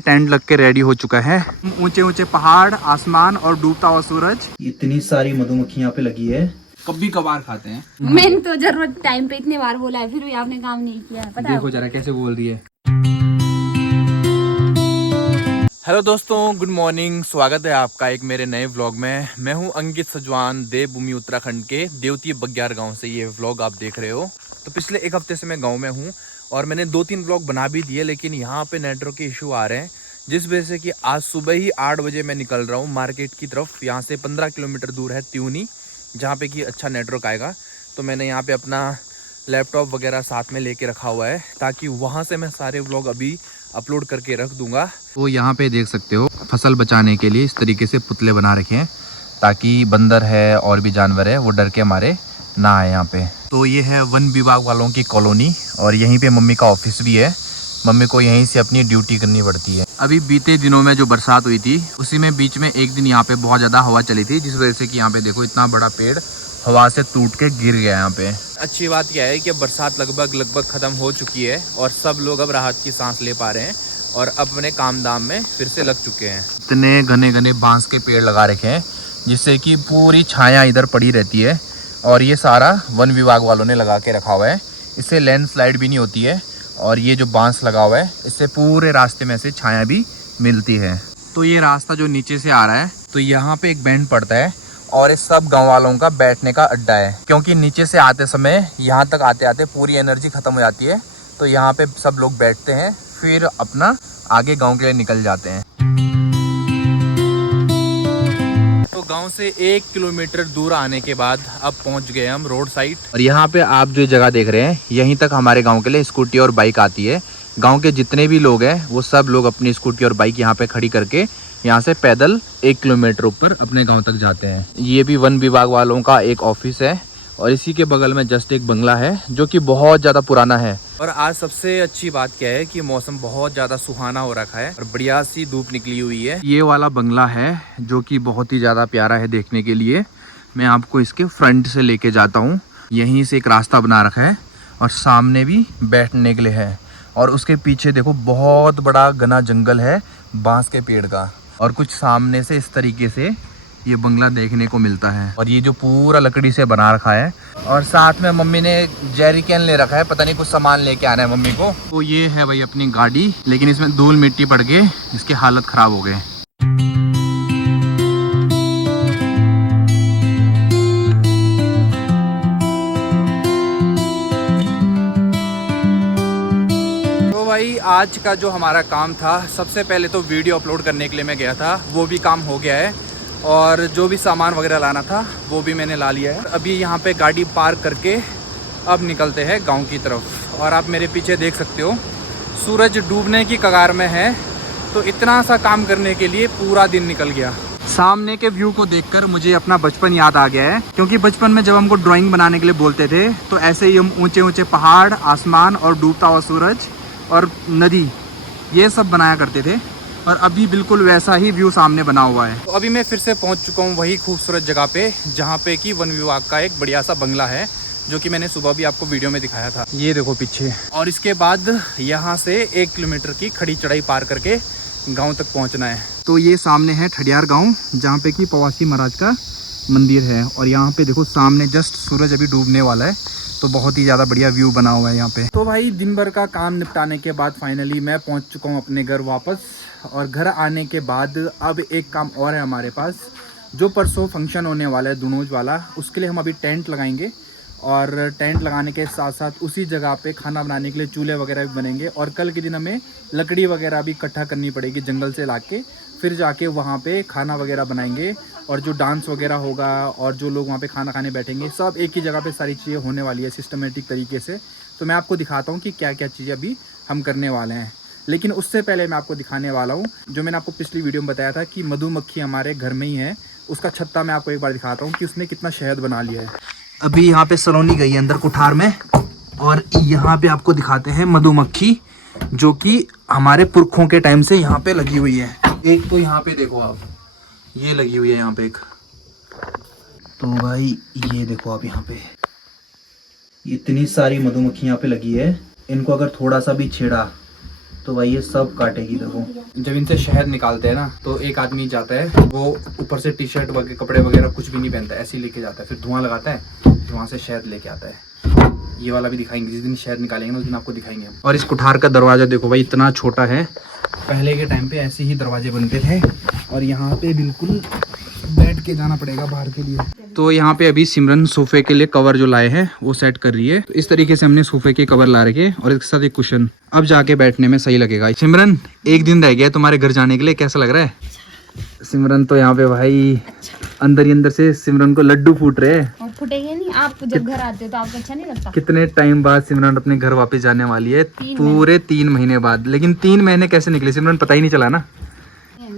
Tent लग के ready हो चुका है। ऊंचे ऊंचे पहाड़, आसमान और डूबता हुआ सूरज। इतनी सारी मधुमक्खी यहाँ पे लगी है। कभी कभार खाते हैं। मैंने तो जरूरत टाइम पे इतने बार बोला है, फिर भी आपने काम नहीं किया है, पता देखो जरा कैसे बोल रही है। हेलो दोस्तों, गुड मॉर्निंग। स्वागत है आपका एक मेरे नए व्लॉग में। मैं हूं अंकित सजवान, देवभूमि उत्तराखंड के देवती बग्यार गांव से ये व्लॉग आप देख रहे हो। तो पिछले एक हफ्ते से मैं गांव में हूं और मैंने 2-3 व्लॉग बना भी दिए, लेकिन यहाँ पे नेटवर्क के इशू आ रहे हैं, जिस वजह से कि आज सुबह ही 8 बजे मैं निकल रहा हूँ मार्केट की तरफ। यहाँ से 15 किलोमीटर दूर है त्यूनी, जहाँ पे कि अच्छा नेटवर्क आएगा। तो मैंने यहाँ पे अपना लैपटॉप वगैरह साथ में लेके रखा हुआ है, ताकि वहाँ से मैं सारे व्लॉग अभी अपलोड करके रख दूंगा। तो यहाँ पे देख सकते हो, फसल बचाने के लिए इस तरीके से पुतले बना रखे हैं, ताकि बंदर है और भी जानवर है वो डर के मारे ना आए यहाँ पे। तो ये है वन विभाग वालों की कॉलोनी और यहीं पे मम्मी का ऑफिस भी है। मम्मी को यहीं से अपनी ड्यूटी करनी पड़ती है। अभी बीते दिनों में जो बरसात हुई थी, उसी में बीच में एक दिन यहाँ पे बहुत ज़्यादा हवा चली थी, जिस वजह से कि यहाँ पे देखो इतना बड़ा पेड़ हवा से टूट के गिर गया यहाँ पे। अच्छी बात यह है कि बरसात लगभग ख़त्म हो चुकी है और सब लोग अब राहत की सांस ले पा रहे हैं और अपने काम दाम में फिर से लग चुके हैं। इतने घने घने बांस के पेड़ लगा रखे हैं, जिससे कि पूरी छाया इधर पड़ी रहती है। और ये सारा वन विभाग वालों ने लगा के रखा हुआ है। इससे लैंडस्लाइड भी नहीं होती है और ये जो बांस लगा हुआ है, इससे पूरे रास्ते में से छाया भी मिलती है। तो ये रास्ता जो नीचे से आ रहा है, तो यहाँ पे एक बैंड पड़ता है और इस सब गांव वालों का बैठने का अड्डा है, क्योंकि नीचे से आते समय यहाँ तक आते आते पूरी एनर्जी खत्म हो जाती है। तो यहाँ पे सब लोग बैठते हैं, फिर अपना आगे गांव के लिए निकल जाते हैं। तो गांव से 1 किलोमीटर दूर आने के बाद अब पहुंच गए हम रोड साइड। और यहाँ पे आप जो जगह देख रहे हैं, यहीं तक हमारे गांव के लिए स्कूटी और बाइक आती है। गांव के जितने भी लोग हैं वो सब लोग अपनी स्कूटी और बाइक यहाँ पे खड़ी करके यहाँ से पैदल 1 किलोमीटर ऊपर अपने गांव तक जाते हैं। ये भी वन विभाग वालों का एक ऑफिस है और इसी के बगल में जस्ट एक बंगला है, जो कि बहुत ज़्यादा पुराना है। और आज सबसे अच्छी बात क्या है कि मौसम बहुत ज़्यादा सुहाना हो रखा है और बढ़िया सी धूप निकली हुई है। ये वाला बंगला है जो कि बहुत ही ज़्यादा प्यारा है देखने के लिए। मैं आपको इसके फ्रंट से लेके जाता हूँ। यहीं से एक रास्ता बना रखा है और सामने भी बैठने के लिए है। और उसके पीछे देखो बहुत बड़ा घना जंगल है बांस के पेड़ का, और कुछ सामने से इस तरीके से ये बंगला देखने को मिलता है। और ये जो पूरा लकड़ी से बना रखा है, और साथ में मम्मी ने जेरी कैन ले रखा है, पता नहीं कुछ सामान लेके आना है मम्मी को। तो ये है भाई अपनी गाड़ी, लेकिन इसमें धूल मिट्टी पड़ के इसके हालत खराब हो गए। भाई आज का जो हमारा काम था, सबसे पहले तो वीडियो अपलोड करने के लिए मैं गया था, वो भी काम हो गया है। और जो भी सामान वगैरह लाना था वो भी मैंने ला लिया है। अभी यहाँ पे गाड़ी पार्क करके अब निकलते हैं गांव की तरफ। और आप मेरे पीछे देख सकते हो, सूरज डूबने की कगार में है। तो इतना सा काम करने के लिए पूरा दिन निकल गया। सामने के व्यू को देखकर मुझे अपना बचपन याद आ गया है, क्योंकि बचपन में जब हमको ड्राइंग बनाने के लिए बोलते थे, तो ऐसे ही हम ऊंचे ऊंचे पहाड़, आसमान और डूबता हुआ सूरज और नदी, ये सब बनाया करते थे। और अभी बिल्कुल वैसा ही व्यू सामने बना हुआ है। तो अभी मैं फिर से पहुंच चुका हूं वही खूबसूरत जगह पे, जहां पे कि वन विभाग का एक बढ़िया सा बंगला है, जो कि मैंने सुबह भी आपको वीडियो में दिखाया था। ये देखो पीछे। और इसके बाद यहाँ से 1 किलोमीटर की खड़ी चढ़ाई पार करके गाँव तक पहुँचना है। तो ये सामने है ठडियार गाँव, जहाँ पे कि पवासी महाराज का मंदिर है। और यहाँ पे देखो सामने जस्ट सूरज अभी डूबने वाला है, तो बहुत ही ज़्यादा बढ़िया व्यू बना हुआ है यहाँ पे। तो भाई दिन भर का काम निपटाने के बाद फाइनली मैं पहुँच चुका हूँ अपने घर वापस। और घर आने के बाद अब एक काम और है हमारे पास, जो परसों फंक्शन होने वाला है दुनोज वाला, उसके लिए हम अभी टेंट लगाएंगे। और टेंट लगाने के साथ साथ उसी जगह पे खाना बनाने के लिए चूल्हे वगैरह भी बनेंगे। और कल के दिन हमें लकड़ी वगैरह भी इकट्ठा करनी पड़ेगी जंगल से लाके, फिर जाके वहाँ पे खाना वगैरह बनाएंगे। और जो डांस वगैरह होगा और जो लोग वहाँ पे खाना खाने बैठेंगे, सब एक ही जगह पे सारी चीज़ें होने वाली है सिस्टमेटिक तरीके से। तो मैं आपको दिखाता हूँ कि क्या क्या चीज़ें अभी हम करने वाले हैं। लेकिन उससे पहले मैं आपको दिखाने वाला हूँ, जो मैंने आपको पिछली वीडियो में बताया था कि मधुमक्खी हमारे घर में ही है, उसका छत्ता मैं आपको एक बार दिखाता हूँ कि उसने कितना शहद बना लिया है। अभी यहाँ पे सलोनी गई है अंदर कुठार में, और यहाँ पे आपको दिखाते हैं मधुमक्खी, जो कि हमारे पुरखों के टाइम से यहाँ पे लगी हुई है। एक तो यहाँ पे देखो आप, ये लगी हुई है यहाँ पे एक। तो भाई ये देखो आप, यहाँ पे इतनी सारी मधुमक्खी यहाँ पे लगी है। इनको अगर थोड़ा सा भी छेड़ा तो भाई ये सब काटेगी। देखो जब इनसे शहद निकालते हैं ना तो एक आदमी जाता है, वो ऊपर से टी शर्ट वगैरह कपड़े वगैरह कुछ भी नहीं पहनता, ऐसे ही लेके जाता है, फिर धुआं लगाता है, वहाँ से शहद लेके आता है। ये वाला भी दिखाएंगे, जिस दिन शहद निकालेंगे ना उस दिन आपको दिखाएंगे हम। और इस कुठार का दरवाज़ा देखो भाई इतना छोटा है, पहले के टाइम पे ऐसे ही दरवाजे बनते थे और यहाँ पे बिल्कुल बैठ के जाना पड़ेगा बाहर के लिए। तो यहाँ पे अभी सिमरन सोफे के लिए कवर जो लाए हैं वो सेट कर रही है। तो इस तरीके से हमने सोफे के कवर ला रखे और इसके साथ एक कुशन, अब जाके बैठने में सही लगेगा। सिमरन एक दिन रह गया तुम्हारे घर जाने के लिए, कैसा लग रहा है? सिमरन तो यहाँ पे भाई अंदर ही अंदर से सिमरन को लड्डू फूट रहे हैं। और फूटेंगे नहीं, आप जब घर आते हो तो आपको अच्छा नहीं लगता? कितने टाइम बाद सिमरन अपने घर वापस जाने वाली है, पूरे 3 महीने बाद। लेकिन 3 महीने कैसे निकले सिमरन पता ही नहीं चला ना।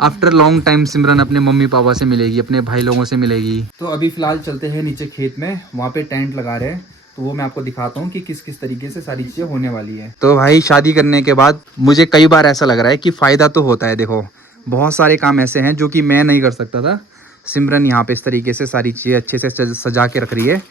आफ्टर लॉन्ग टाइम सिमरन अपने मम्मी पापा से मिलेगी, अपने भाई लोगों से मिलेगी। तो अभी फिलहाल चलते हैं नीचे खेत में, वहाँ पे टेंट लगा रहे हैं, तो वो मैं आपको दिखाता हूँ कि किस किस तरीके से सारी चीज़ें होने वाली है। तो भाई शादी करने के बाद मुझे कई बार ऐसा लग रहा है कि फ़ायदा तो होता है। देखो बहुत सारे काम ऐसे हैं जो कि मैं नहीं कर सकता था, सिमरन यहाँ पे इस तरीके से सारी चीज़ें अच्छे से सजा के रख रही है।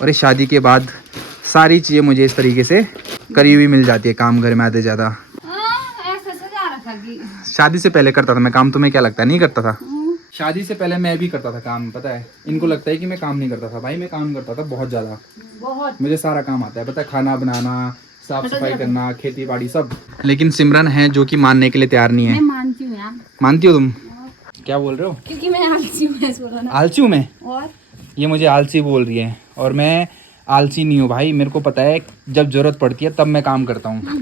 और इस शादी के बाद सारी चीज़ें मुझे इस तरीके से करी हुई मिल जाती है, काम घर में आते ज़्यादा। शादी से पहले करता था मैं काम, तुम्हें क्या लगता है नहीं करता था? शादी से पहले मैं भी करता था काम, पता है इनको लगता है कि मैं काम नहीं करता था, भाई मैं काम करता था बहुत ज़्यादा, बहुत। मुझे सारा काम आता है, पता है, खाना बनाना, साफ सफाई करना, खेती बाड़ी सब। लेकिन सिमरन है जो कि मानने के लिए तैयार नहीं है। मैं मानती हूँ यार। मानती हो तुम? क्या बोल रहे हो? क्योंकि मैं आलसी हूँ। आलसी हूँ मैं? और ये मुझे आलसी बोल रही है, और मैं आलसी नहीं हूँ भाई, मेरे को पता है जब जरूरत पड़ती है तब मैं काम करता हूँ।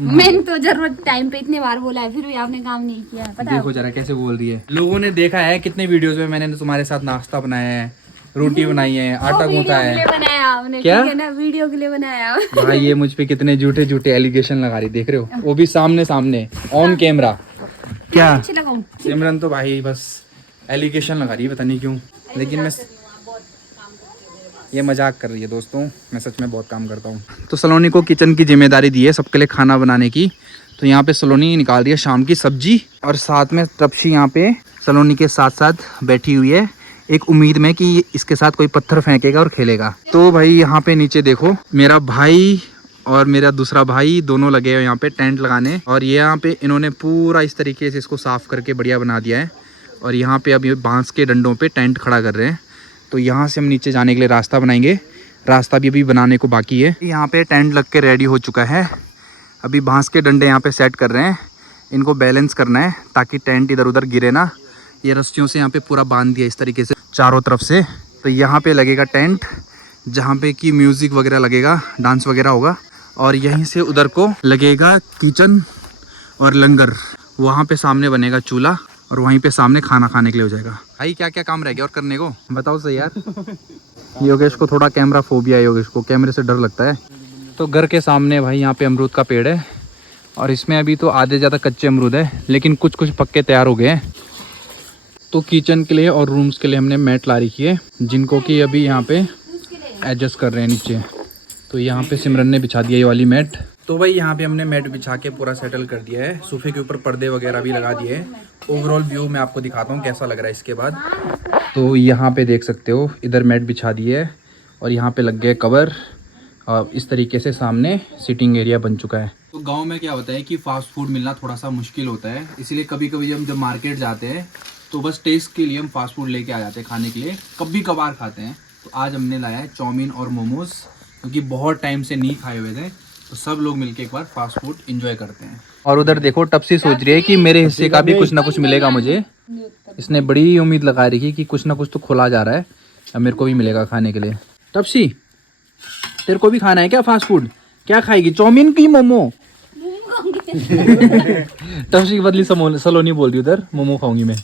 मैंने तो जरूरत टाइम पे इतने बार बोला है, फिर भी आपने काम नहीं किया, पता है? देखो जरा कैसे बोल रही है। लोगों ने देखा है कितने वीडियोस में मैंने तुम्हारे साथ नाश्ता बनाया है, रोटी बनाई है, आटा गूंथा है। बनाया आपने? क्या? ना वीडियो के लिए बनाया। भाई ये मुझ पे कितने झूठे झूठे एलिगेशन लगा रही, देख रहे हो, वो भी सामने सामने ऑन कैमरा। क्या सिमरन तो भाई बस एलिगेशन लगा रही है, पता नहीं क्यों, लेकिन मैं ये मजाक कर रही है दोस्तों, मैं सच में बहुत काम करता हूँ। तो सलोनी को किचन की जिम्मेदारी दी है सबके लिए खाना बनाने की, तो यहाँ पे सलोनी निकाल रही है शाम की सब्जी, और साथ में तपसी यहाँ पे सलोनी के साथ साथ बैठी हुई है, एक उम्मीद में कि इसके साथ कोई पत्थर फेंकेगा और खेलेगा। तो भाई यहाँ पे नीचे देखो मेरा भाई और मेरा दूसरा भाई दोनों लगे हैं यहाँ पे टेंट लगाने, और ये यहाँ पे इन्होंने पूरा इस तरीके से इसको साफ करके बढ़िया बना दिया है। और यहाँ पे अभी बांस के डंडों पे टेंट खड़ा कर रहे हैं। तो यहाँ से हम नीचे जाने के लिए रास्ता बनाएंगे, रास्ता भी अभी बनाने को बाकी है। यहाँ पे टेंट लग के रेडी हो चुका है, अभी बांस के डंडे यहाँ पे सेट कर रहे हैं, इनको बैलेंस करना है ताकि टेंट इधर उधर गिरे ना। ये रस्सियों से यहाँ पे पूरा बांध दिया इस तरीके से चारों तरफ से। तो यहाँ पे लगेगा टेंट, जहाँ पे कि म्यूज़िक वगैरह लगेगा, डांस वगैरह होगा, और यहीं से उधर को लगेगा किचन और लंगर, वहाँ पे सामने बनेगा चूल्हा, और वहीं पे सामने खाना खाने के लिए हो जाएगा। भाई क्या क्या काम रह गया और करने को बताओ सही यार। योगेश को थोड़ा कैमरा फोबिया है, योगेश को कैमरे से डर लगता है। तो घर के सामने भाई यहाँ पे अमरूद का पेड़ है, और इसमें अभी तो आधे ज़्यादा कच्चे अमरूद है, लेकिन कुछ कुछ पक्के तैयार हो गए हैं। तो किचन के लिए और रूम्स के लिए हमने मैट ला रखी है, जिनको कि अभी यहाँ पे एडजस्ट कर रहे हैं नीचे। तो यहाँ पे सिमरन ने बिछा दिया ये वाली मैट। तो भाई यहाँ पे हमने मैट बिछा के पूरा सेटल कर दिया है, सोफे के ऊपर पर्दे वगैरह भी लगा दिए हैं। ओवरऑल व्यू मैं आपको दिखाता हूँ कैसा लग रहा है इसके बाद। तो यहाँ पे देख सकते हो इधर मैट बिछा दी है, और यहाँ पे लग गए कवर, और इस तरीके से सामने सिटिंग एरिया बन चुका है। तो गांव में क्या होता है कि फास्ट फूड मिलना थोड़ा सा मुश्किल होता है, इसीलिए कभी कभी हम जब मार्केट जाते हैं तो बस टेस्ट के लिए हम फास्ट फूड लेके आ जाते हैं खाने के लिए, कभी कभार खाते हैं। तो आज हमने लाया है चाउमीन और मोमोज, क्योंकि बहुत टाइम से नहीं खाए हुए थे, तो सब लोग मिलके एक बार फास्ट फूड एंजॉय करते हैं। और उधर देखो टपसी सोच रही है कि मेरे हिस्से का भी कुछ ना कुछ मिलेगा मुझे, इसने बड़ी उम्मीद लगा रही थी कि कुछ ना कुछ तो खुला जा रहा है, अब मेरे को भी मिलेगा खाने के लिए। टपसी तेरे को भी खाना है क्या फास्ट फूड? क्या खाएगी, चाउमीन की मोमो? टपसी की बदली सलोनी बोल रही उधर मोमो खाऊंगी मैं।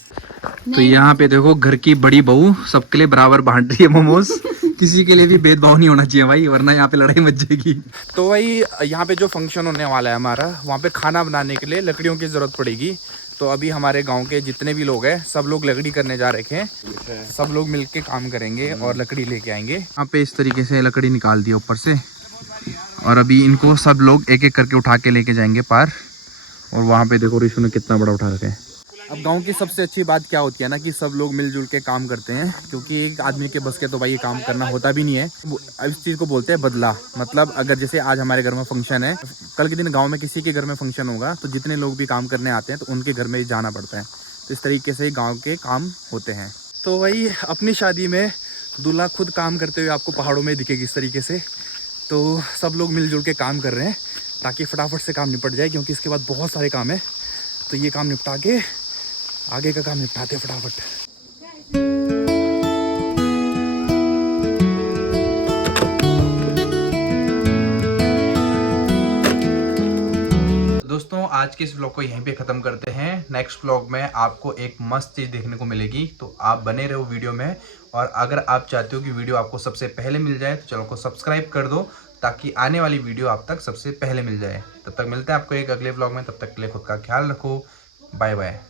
तो यहाँ पे देखो घर की बड़ी बहू सबके लिए बराबर बांट रही है मोमोज, किसी के लिए भी भेदभाव नहीं होना चाहिए भाई, वरना यहाँ पे लड़ाई मच जाएगी। तो भाई यहाँ पे जो फंक्शन होने वाला है हमारा, वहाँ पे खाना बनाने के लिए लकड़ियों की ज़रूरत पड़ेगी। तो अभी हमारे गांव के जितने भी लोग हैं सब लोग लकड़ी करने जा रखे हैं, सब लोग मिलके काम करेंगे और लकड़ी लेके आएंगे। यहाँ पे इस तरीके से लकड़ी निकाल दी ऊपर से, और अभी इनको सब लोग एक एक करके उठा के लेके जाएंगे पार। और वहाँ पे देखो ऋषु ने कितना बड़ा उठा रखा है। अब गांव की सबसे अच्छी बात क्या होती है ना कि सब लोग मिलजुल के काम करते हैं, क्योंकि एक आदमी के बस के तो भाई ये काम करना होता भी नहीं है। अब इस चीज़ को बोलते हैं बदला। मतलब अगर जैसे आज हमारे घर में फंक्शन है, कल के दिन गांव में किसी के घर में फंक्शन होगा, तो जितने लोग भी काम करने आते हैं तो उनके घर में ही जाना पड़ता है। तो इस तरीके से गाँव के काम होते हैं। तो वही अपनी शादी में दूल्हा खुद काम करते हुए आपको पहाड़ों में दिखेगी इस तरीके से। तो सब लोग मिलजुल के काम कर रहे हैं ताकि फटाफट से काम निपट जाए, क्योंकि इसके बाद बहुत सारे काम है। तो ये काम निपटा के आगे का काम निपटाते हैं फटाफट। दोस्तों आज के इस व्लॉग को यहीं पे ख़त्म करते हैं। नेक्स्ट व्लॉग में आपको एक मस्त चीज़ देखने को मिलेगी, तो आप बने रहो वीडियो में। और अगर आप चाहते हो कि वीडियो आपको सबसे पहले मिल जाए तो चैनल को सब्सक्राइब कर दो, ताकि आने वाली वीडियो आप तक सबसे पहले मिल जाए। तब तक मिलते हैं आपको एक अगले व्लॉग में। तब तक के लिए खुद का ख्याल रखो। Bye bye.